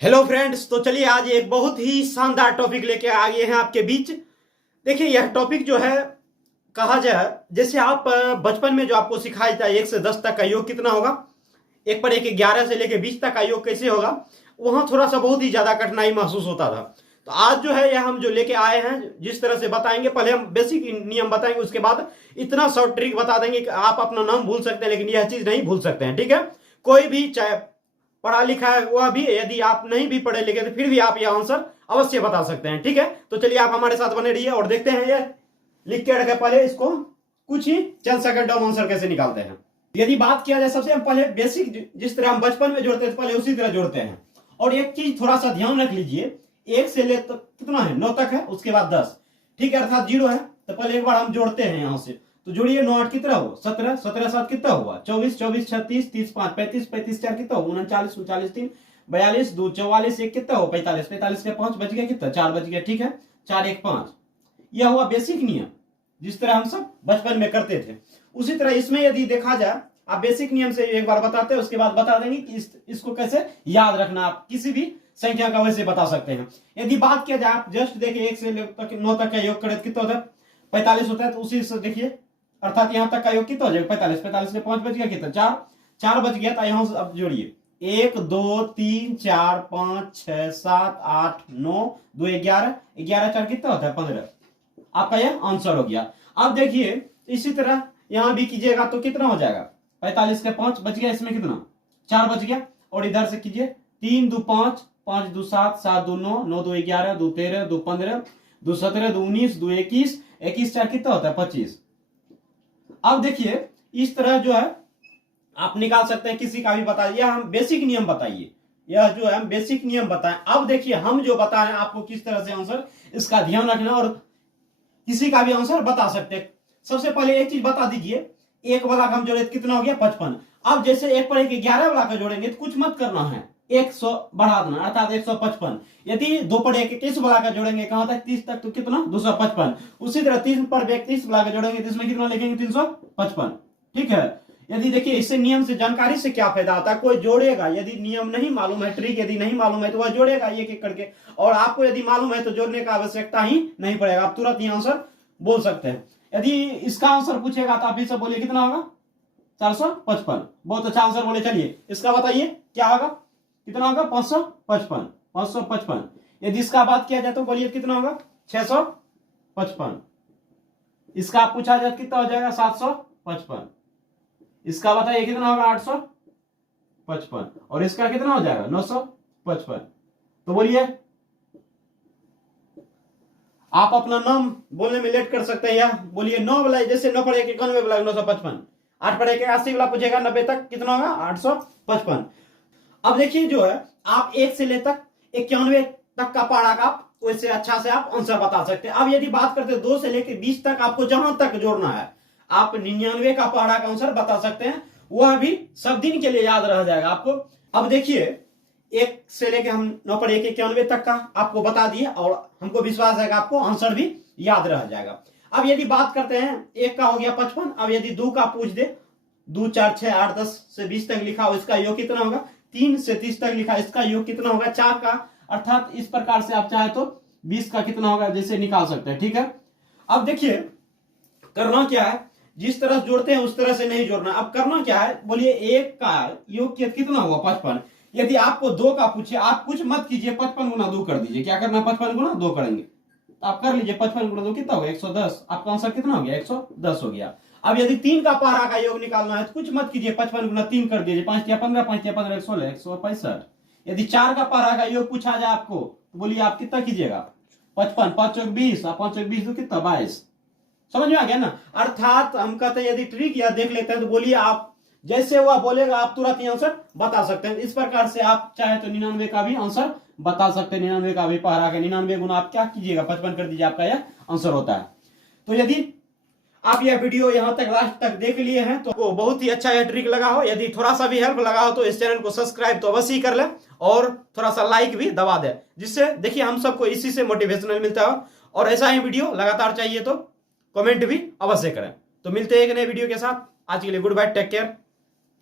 Hello friends, तो चलिए आज एक बहुत ही शानदार टॉपिक लेके आ गए हैं आपके बीच। देखिए यह टॉपिक जो है, कहा जाए जैसे आप बचपन में जो आपको सिखाया था 1 से 10 तक का योग कितना होगा, 1 पर 1 11 से लेके 20 तक का योग कैसे होगा, वहां थोड़ा सा बहुत ही ज्यादा कठिनाई महसूस होता था। तो आज जो है यह हम जो लेके आए हैं, जिस तरह से बताएंगे, पहले हम बेसिक नियम बताएंगे, उसके बाद इतना शॉर्ट ट्रिक बता देंगे कि आप अपना नाम भूल सकते हैं लेकिन यह चीज नहीं भूल सकते हैं। ठीक है, कोई भी चाहे पढ़ा लिखा है हुआ भी, यदि आप नहीं भी पढ़े लिखे तो फिर भी आप यह आंसर अवश्य बता सकते हैं। ठीक है, तो चलिए आप हमारे साथ बने रहिए और देखते हैं ये लिख के रखे पहले इसको, कुछ ही चंद सेकंड हम आंसर कैसे निकालते हैं। यदि बात किया जाए सबसे पहले बेसिक, जिस तरह हम बचपन में जोड़ते थे पहले उसी तरह जोड़ते हैं। और एक चीज थोड़ा सा ध्यान रख लीजिए, 1 से ले तक कितना है, 9 तक है, उसके बाद 10। ठीक है, अर्थात 0 है। तो पहले एक बार हम जोड़ते हैं यहां से, तो जोड़िए 9 8 कितना हुआ, 17 17 7 कितना हुआ, 24 24 36 30 5 35 35 4 कितना हुआ, 39 39 3 42 2 44 1 कितना हुआ, 45 45 के 5 बच गया, कितना 4 बच गया। ठीक है, 4 1 5। यह हुआ बेसिक नियम, जिस तरह हम सब बचपन में करते थे। उसी तरह इसमें यदि देखा जाए, आप बेसिक नियम से एक बार बताते हैं, उसके बाद बता देंगे कि इसको कैसे याद रखना। आप किसी भी संख्या का वैसे बता सकते हैं। यदि बात किया जाए, आप जस्ट देखिए 1 से 9 तक का योग करें कितना होता है, 45 होता है। तो उसी से देखिए, अर्थात यहां तक का योग कितना हो जाएगा, 45 45 के 5 बच गया, कितना 4 4 बच गया। तो यहां से अब जोड़िए 1 2 3 4 5 6 7 8 9 2 11 11 4 कितना होता है, 15। आपका यह आंसर हो गया। अब देखिए इसी तरह यहां भी कीजिएगा तो कितना हो जाएगा, 45 के 5 बच गया, इसमें कितना 4 बच गया। और इधर से कीजिए 3 2 5 5 2 7 7 2 9 9 2 11 2 13 2 15 2 17 2 19 2 21 21 4 कितना होता है, 25। अब देखिए इस तरह जो है आप निकाल सकते हैं, किसी का भी बताइए। हम बेसिक नियम बताइए, यह जो है हम बेसिक नियम बताएं। अब देखिए हम जो बताएं आपको किस तरह से आंसर, इसका ध्यान रखना, और किसी का भी आंसर बता सकते हैं। सबसे पहले एक चीज बता दीजिए, 1 वाला का हम जोड़े कितना हो गया, 55। अब जैसे 1 पर 1 11 वाला का जोड़ेंगे तो कुछ मत करना है, 100 बढ़ा देना, अर्थात 155। यदि 2 पर 1 21 वाला का जोड़ेंगे कहां तक, 30 तक, तो कितना 255। उसी तरह 3 पर 31 वाला का जोड़ेंगे तो इसमें कितना लिखेंगे, 355। ठीक है, यदि देखिए इससे नियम से जानकारी से क्या फायदा आता है, कोई जोड़ेगा, यदि नियम नहीं मालूम है, ट्रिक यदि नहीं मालूम है तो वह जोड़ेगा एक एक करके, और आपको यदि मालूम है तो जोड़ने का आवश्यकता ही नहीं पड़ेगा, आप तुरंत ही आंसर बोल सकते हैं। यदि इसका आंसर पूछेगा तो आप भी सब बोलिए कितना होगा, 455। बहुत अच्छा आंसर बोले। चलिए इसका बताइए क्या होगा, कितना होगा, 555 555। यदि इसका बात किया जाए तो बोलिए कितना होगा, 655। इसका पूछा जाए कितना हो जाएगा, 755। इसका बताइए कितना होगा, 855। और इसका कितना हो जाएगा, 955। तो बोलिए, आप अपना नाम बोलने में लेट कर सकते हैं, या बोलिए 9 वाला, जैसे 9 पर 1 91 वाला 955, 8 पर 1 80 वाला पूछेगा 90 तक कितना होगा, 855। अब देखिए जो है आप 1 से ले तक 91 तक का पढ़ा का आप वैसे अच्छा से आप आंसर बता सकते हैं। अब यदि बात करते हैं 2 से लेकर 20 तक, आपको जहां तक जोड़ना है आप 99 का पढ़ा का आंसर बता सकते हैं, वह भी सब दिन के लिए याद रह जाएगा आपको। अब देखिए 1 से लेकर हम 9 पर 1 91 तक का आपको बता दिए, और हमको विश्वास है कि आपको आंसर भी याद रह जाएगा। अब यदि बात करते हैं 1 का हो गया 55। अब यदि 2 का पूछ दे, 2 4 6 8 10 से 20 तक लिखा हो, इसका योग कितना होगा, 3 से 30 तक लिखा, इसका योग कितना होगा, 4 का। अर्थात इस प्रकार से आप चाहे तो 20 का कितना होगा जैसे निकाल सकते हैं। ठीक है, अब देखिए करना क्या है, जिस तरह जोड़ते हैं उस तरह से नहीं जोड़ना। अब करना क्या है, बोलिए 1 का योग कितना हुआ, 55। यदि आपको 2 का पूछे, आप कुछ मत कीजिए, 55 गुना 2 कर दीजिए। क्या करना, 55 गुना 2 करेंगे, तो आप कर लीजिए 55 गुना 2 कितना होगा, 110। आपका आंसर कितना हो गया, 110 हो गया। अब यदि 3 का पारा का योग निकालना है तो कुछ मत कीजिए, 55 गुना 3 कर दीजिए, 5 या 15 5 या 15 116 165। यदि 4 का पारा का योग पूछा जाए आपको तो बोलिए आप कितना कीजिएगा, 55 5 चौक 20, 5 चौक 20 तो कितना 22। समझ में आ गया ना। अर्थात हम कहते हैं यदि ट्रिक या देख लेते हैं तो बोलिए आप जैसे हुआ बोलेगा आप तुरंत ही आंसर बता सकते हैं। इस प्रकार से आप चाहे तो 99 का भी आंसर बता सकते हैं, 99 का भी पढ़ा के 99 गुना आप क्या कीजिएगा, 55 कर दीजिए, आपका यह आंसर होता है। तो यदि आप यह वीडियो यहां तक लास्ट तक देख लिए हैं तो बहुत ही अच्छा यह ट्रिक लगा हो, यदि थोड़ा सा भी हेल्प लगा हो तो इस चैनल को सब्सक्राइब तो अवश्य ही कर ले, और थोड़ा सा लाइक भी दबा दे, जिससे देखिए हम सबको इसी से मोटिवेशनल मिलता है। और ऐसा ही वीडियो लगातार चाहिए तो कमेंट भी अवश्य करें। तो मिलते हैं एक नए वीडियो के साथ, आज के लिए गुड बाय, टेक केयर।